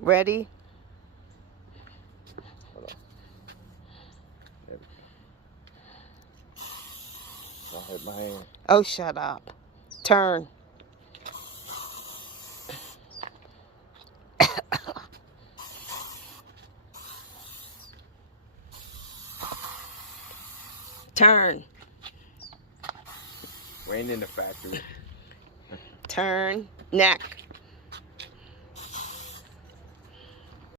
Ready? Hold on. There we go. Don't hit my hand. Oh, shut up. Turn. Turn. We ain't in the factory. Turn. Neck.